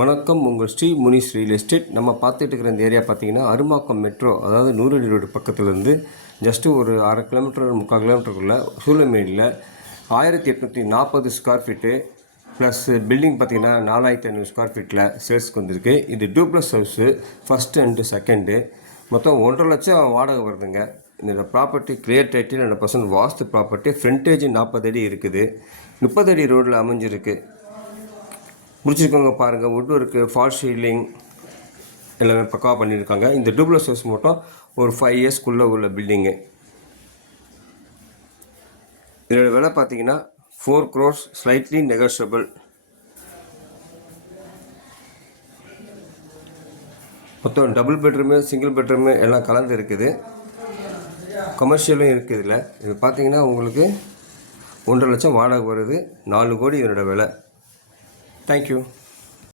வணக்கம். உங்கள் Sri Munis real estate. நம்ம பார்த்துட்டு இருக்கிற இந்த ஏரியா பார்த்தீங்கன்னா அரும்பாக்கம் மெட்ரோ, அதாவது 100 அடி ரோடு பக்கத்துலேருந்து ஜஸ்ட்டு ஒரு 1/2 kilometre 3/4 கிலோமீட்டருக்குள்ளே சூளமேடியில் 1840 square feet plus building பார்த்தீங்கன்னா 4500 ஸ்கொயர் ஃபீட்டில் சேல்ஸ்க்கு வந்திருக்கு. இது duplex house, first and second, மொத்தம் 1.5 லட்சம் வாடகை வருதுங்க. இந்த ப்ராப்பர்ட்டி கிளியர் டைட்டில் 100% வாஸ்து ப்ராப்பர்ட்டி. ஃப்ரண்டேஜ் 40 அடி இருக்குது, 30 அடி ரோடில் அமைஞ்சிருக்கு. முடிச்சிருக்கவங்க பாருங்கள். வுட் ஒர்க்கு, ஃபால் ஷீலிங் எல்லாமே பக்காவாக பண்ணியிருக்காங்க. இந்த டூப்ளஸ் ஹவுஸ் மட்டும் ஒரு 5 இயர்ஸ்க்குள்ளே உள்ள பில்டிங்கு. இதோட விலை பார்த்தீங்கன்னா 4 crores, ஸ்லைட்லி நெகோஷியபிள். மொத்தம் டபுள் பெட்ரூமு, சிங்கிள் பெட்ரூமு எல்லாம் கலந்து இருக்குது. கமர்ஷியலும் இருக்குது. இதில் இது பார்த்தீங்கன்னா உங்களுக்கு 1.5 லட்சம் வாடகை வருது. 4 கோடி இதனோட விலை. தேங்க்யூ.